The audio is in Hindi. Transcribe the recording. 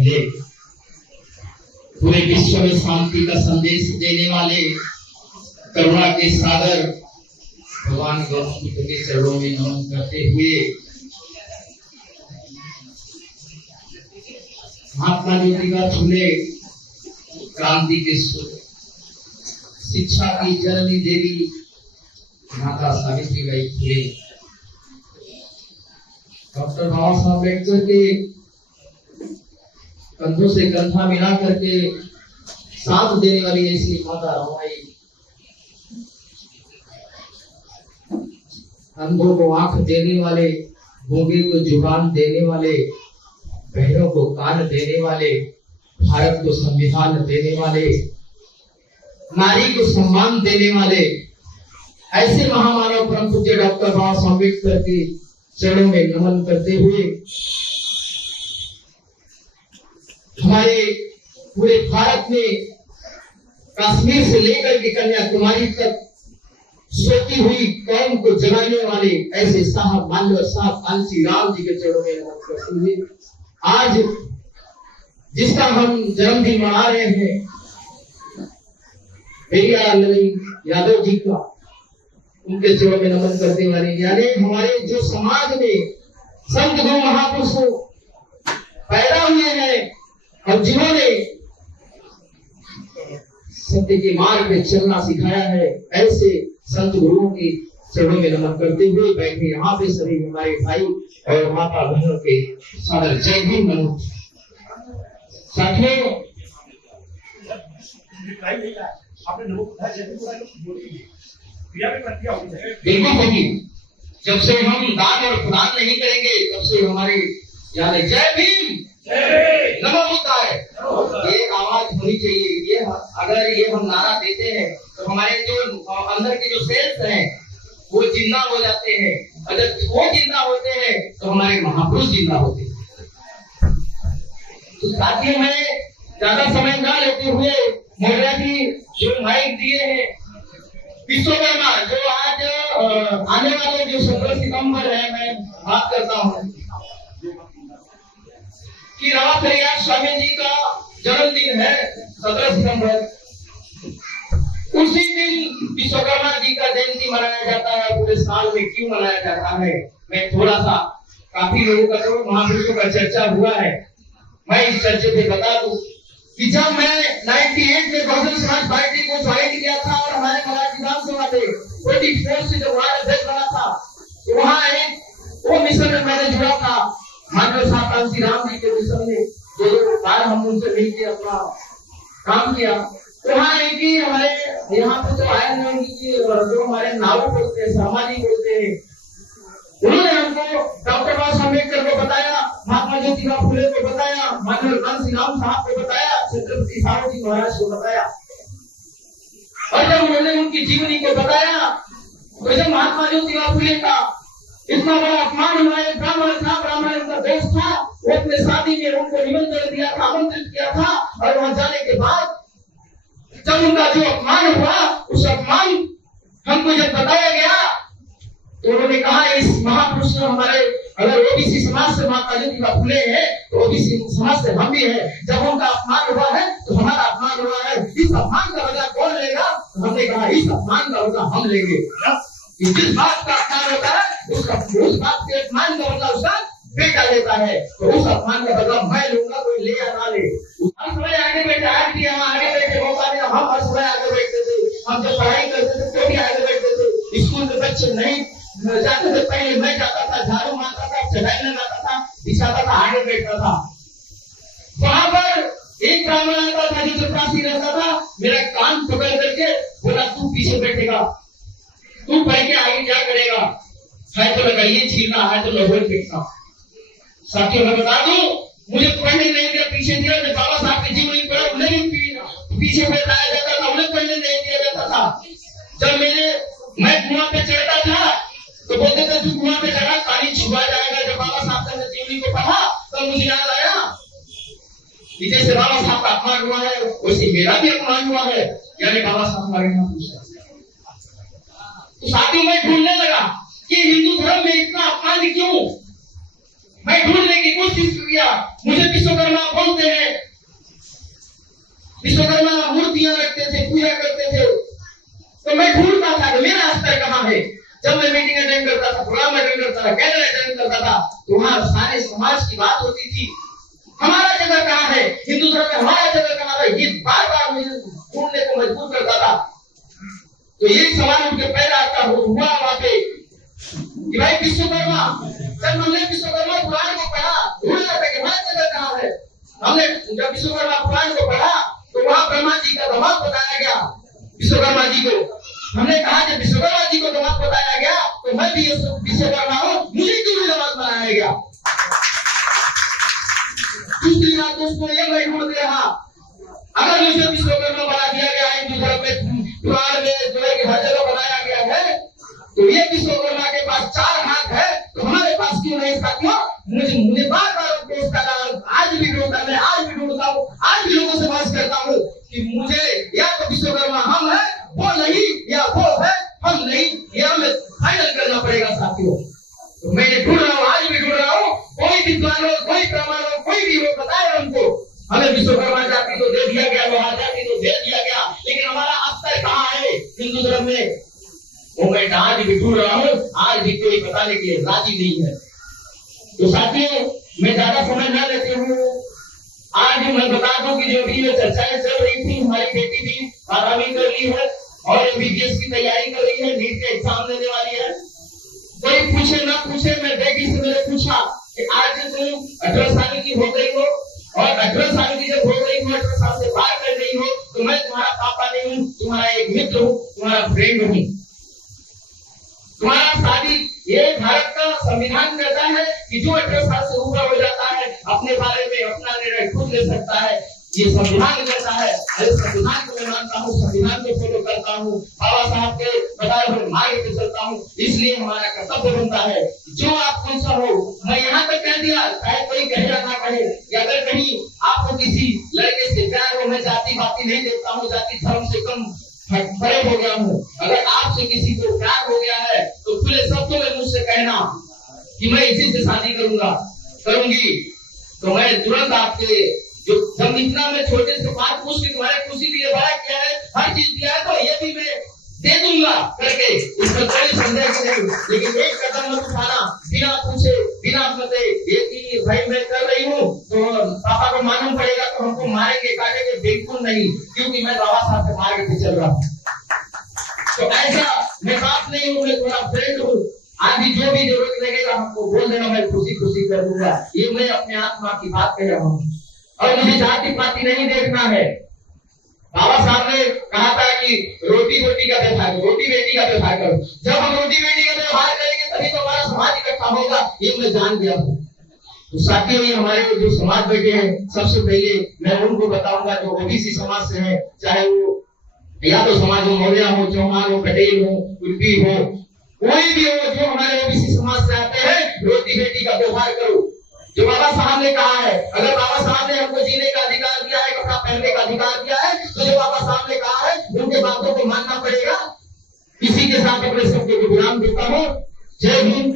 पहले पूरे विश्व में शांति का संदेश देने वाले करुणा के सागर भगवान गौतम बुद्ध के चरणों में नमन करते हुए महात्मा ज्योतिबा फुले क्रांति के सूर्य, शिक्षा की जननी देवी माता सावित्रीबाई फुले, डॉक्टर बाबा साहब अम्बेडकर के कंधों से कंधा मिला करके साथ देने वाली ऐसी माता रमाई, अंधों को आंख देने वाले, गूंगे को जुबान देने वाले, बहरों को कान देने वाले, भारत को संविधान देने वाले, नारी को सम्मान देने वाले ऐसे महामानव परम पूज्य डॉक्टर बाबा साहब अम्बेडकर के चरणों में नमन करते हुए हमारे पूरे भारत में कश्मीर से लेकर के कन्याकुमारी तक सोती हुई कौम को जगाने वाले ऐसे साहब मानव साहब कांची राम जी के चरणों में नमन करते हुए आज जिसका हम जन्मदिन मना रहे हैं यादव जी का, उनके चरणों में नमन करते वाले यानी हमारे जो समाज में संत गुरु महापुरुष पैदा हुए हैं और जिन्होंने सत्य के मार्ग पे चलना सिखाया है, ऐसे संत गुरुओं के चरणों में नमन करते हुए बैठे यहाँ पे सभी हमारे भाई और माता बहनों के सादर जय भीम मनु। साथियों, बिल्कुल सही, जब से हम दान और प्रदान नहीं करेंगे तब से हमारे यानी जय भीम नमो बुद्धाय ये आवाज होनी चाहिए। ये अगर ये हम नारा देते हैं तो हमारे जो अंदर के जो सेल्स हैं वो जिंदा हो जाते हैं, अगर वो जिंदा होते हैं तो हमारे महापुरुष जिंदा होते हैं। तो साथियों में ज्यादा समय न लेते हुए मोहल्ला की जो माइक दिए हैं विश्वकर्मा, जो आज आने वाले जो 17 सितंबर है, मैं बात करता हूँ कि रामचरित्र स्वामी जी का जन्मदिन है 17 सितंबर। उसी दिन विश्वकर्मा जी का जयंती मनाया जाता है। पूरे साल में क्यों मनाया जाता है, मैं थोड़ा सा, काफी लोगों का तो महापुरुषों का चर्चा हुआ है, मैं इस चर्चे पे बता दूं कि जब मैं 98 में बहुजन समाज पार्टी को ज्वाइन किया था और हमारे महाराज विधानसभा में 44 से जब वहां अध्यक्ष बना था, तो वहां एक वो मिशन में मैंने जुड़ा था, मानव साहब कांची राम जी के मिशन में, जो बार हम उनसे मिलकर अपना काम किया। तो वहाँ है कि हमारे यहाँ पे जो आए हैं कि जो हमारे नाव बोलते हैं, सामाजिक बोलते हैं, उन्होंने हमको डॉक्टर बाबा साहब अम्बेडकर को बताया, महात्मा ज्योतिबा फुले को बताया, मानव कांची राम साहब को बताया, छत्रपति साहू जी महाराज को बताया। और जब उन्होंने उनकी जीवनी को बताया तो जब महात्मा ज्योतिबा फुले का इतना बड़ा अपमान हुआ, एक ब्राह्मण था, ब्राह्मण उनका दोस्त था, वो अपने शादी में उनको निमंत्रण दिया था, आमंत्रित किया था, और वहां जाने के बाद जब उनका जो अपमान हुआ, उस अपमान हमको जब बताया गया तो उन्होंने कहा इस महापुरुष ने हमारे, अगर ओबीसी समाज से माता ज्योतिबा फुले हैं तो ओबीसी समाज से हम भी हैं। जब उनका अपमान हुआ है तो हमारा अपमान हुआ है, इस अपमान का बदला कौन लेगा? तो हमने कहा इस अपमान का बदला हम लेंगे। जिस बात का अपमान होता है उस बात के अपमान का बदला उसका बेटा लेता है, तो उस अपमान का बदला मैं लूंगा, कोई ले या ना ले। हर समय आगे बैठे, आज भी हम आगे बैठे मौका दिया, हम हर समय आगे बैठते थे, हम जब पढ़ाई करते थे तो भी आगे बैठते थे, स्कूल में बच्चे नहीं जाते थे, पहले मैं जाता था, झाड़ू मारता था, चढ़ाई लगाता था, बिछाता था, आगे बैठता था। वहां पर एक ब्राह्मण आता था जो चपरासी रहता था, मेरा कान पकड़ करके बोला तू पीछे बैठेगा, तू पढ़ के आगे क्या करेगा, है तो लगाइए छीलना, है तो लहर फेंकना। साथियों मैं बता दूं, मुझे पढ़ने नहीं दिया, पीछे दिया, जब बाबा साहब की जीवनी पढ़ा उन्हें भी पीछे बैठाया जाता था, उन्हें पढ़ने नहीं दिया जाता था। जब मैं कुआं पे चढ़ता था तो बोलते थे तू कुआं पे चढ़ा पानी छुपा जाएगा। जब बाबा साहब का जीवनी को पढ़ा तो मुझे याद आया कि जैसे बाबा साहब का अपमान हुआ है वैसे मेरा भी अपमान हुआ है, यानी बाबा साहब हमारे यहाँ पूछा। तो साथियों मैं ढूंढने लगा कि हिंदू धर्म में इतना अपमान क्यों, मैं ढूंढने की कोशिश किया। मुझे विश्वकर्मा बोलते हैं। विश्वकर्मा मूर्तियां रखते थे, पूजा करते थे, तो मैं ढूंढता था कि मेरा स्तर कहाँ है। जब मैं मीटिंग अटेंड करता था, प्रोग्राम अटेंड करता था, कैडर अटेंड करता था, तो वहां सारे समाज की बात होती थी। हमारा जगह कहाँ है, हिंदू धर्म में हमारा जगह कहाँ है, ये बार बार मुझे ढूंढने को मजबूर करता था। तो यही सवाल उनके पैदा आता हुआ वहां पे कि भाई विश्वकर्मा, जब हमने विश्वकर्मा पुराण को पढ़ा, ढूंढ रहा था कि हमारा जगह कहाँ है। हमने जब विश्वकर्मा पुराण को पढ़ा तो वहां ब्रह्मा जी का दमाद बताया गया। विश्वकर्मा जी को हमने कहा कि विश्वकर्मा जी को दमाद बताया गया, तो मैं भी विश्वकर्मा हूँ, मुझे क्यों नहीं दमाद बनाया गया। दूसरी बात दोस्तों ये मैं ढूंढ रहा, अगर मुझे विश्वकर्मा बना दिया गया हिंदू धर्म में, पुराण में जो है कि हर जगह बनाया गया है, तो ये विश्वकर्मा के पास 4 हाथ है, तो हमारे पास क्यों नहीं साथियों। मुझे बार बार दोस्ता आज भी ढूंढता, मैं आज भी ढूंढता हूँ, आज भी लोगों से बात करता हूँ कि मुझे या तो विश्वकर्मा हम है वो नहीं, या वो है हम नहीं, ये हमें फाइनल करना पड़ेगा साथियों। तो मैं ढूंढ रहा हूँ, आज भी ढूंढ रहा हूँ, कोई विद्वान हो, कोई ब्राह्मण हो, कोई भी हो, बताए हमको। हमें विश्वकर्मा जाति तो दे दिया गया, लोहा जाति तो दे दिया गया, लेकिन हमारा स्तर कहाँ है हिंदू धर्म में, वो मैं आज भी ढूंढ रहा हूँ। आज भी कोई बताने के लिए राजी नहीं है। तो साथियों मैं ज्यादा समय न लेती हूँ, आज मैं बता दूं कि जो भी ये चर्चाएं चल रही थी, हमारी बेटी भी 12वीं कर ली है और एमबीबीएस की तैयारी कर रही है, नीट का एग्जाम देने वाली है। कोई पूछे ना पूछे, मैं बेटी से मैंने पूछा कि आज तुम 18 साल की हो गई हो और 18 साल की जब हो गई हो, 18 साल से बाहर कर गई हो, तो मैं तुम्हारा पापा नहीं हूँ, तुम्हारा एक मित्र हूँ, तुम्हारा फ्रेंड हूँ। तुम्हारा शादी, ये भारत का संविधान कहता है कि जो 18 साल से ऊपर हो जाता है अपने बारे में अपना निर्णय खुद ले सकता है। ये संविधान कहता है, अरे संविधान को मैं मानता हूँ, संविधान को फॉलो करता हूँ, बाबा साहब के बताए हुए मार्ग पे चलता हूँ। इसलिए हमारा कर्तव्य बनता है जो आप कौन सा हो। मैं यहाँ तक कह दिया, चाहे कोई कहे या ना कहे, या अगर कहीं आपको किसी लड़के से प्यार हो, मैं जाति बाती नहीं देखता हूँ, जाति धर्म से कम बड़े हो गया हूँ। अगर आपसे किसी को प्यार हो गया है तो खुले शब्दों में मुझसे कहना कि मैं इसी से शादी करूंगी, तो मैं तुरंत आपके जो जब इतना मैं छोटे से बात पूछ के तुम्हारे खुशी के लिए बड़ा किया है, हर चीज दिया है, तो ये भी मैं दे दूंगा करके, इसमें कोई संदेह नहीं। लेकिन एक कदम मत उठाना बिना पूछे बिना पते, ये कि भाई मैं कर रही हूँ तो पापा को मालूम पड़ेगा तो हमको मारेंगे काटेंगे, बिल्कुल नहीं, क्योंकि मैं बाबा साहब के मार्ग पे चल रहा हूँ। तो ऐसा मैं बात नहीं हूँ, मैं तुम्हारा फ्रेंड हूँ। आदि जो भी जरूरत लगेगा हमको बोल देना, मैं खुशी खुशी कर दूंगा। ये मैं अपने आत्मा की बात कह रहा हूँ और मुझे जाति पाति नहीं देखना है। बाबा साहब ने कहा था कि रोटी रोटी का व्यवहार, रोटी बेटी का व्यवहार करो। जब हम रोटी बेटी का व्यवहार करेंगे तभी तो हमारा समाज इकट्ठा होगा, ये मैं जान गया हूँ। तो साथियों ये हमारे जो समाज बैठे हैं, सबसे पहले मैं उनको बताऊंगा जो ओबीसी समाज से है, चाहे वो यादव समाज हो, मौर्य हो, चौहान हो, पटेल हो, कुर्मी हो, कोई भी हो, जो हमारे ओबीसी समाज से आते हैं, रोटी बेटी का व्यवहार करो। जो बाबा साहब ने कहा है, अगर बाबा साहब ने हमको जीने का अधिकार दिया है, कपड़ा पहनने का अधिकार दिया है, तो जो बाबा साहब ने कहा है उनके बातों को मानना पड़ेगा। इसी के साथ अपने शब्दों को विराम देता हूँ। जय हिंद।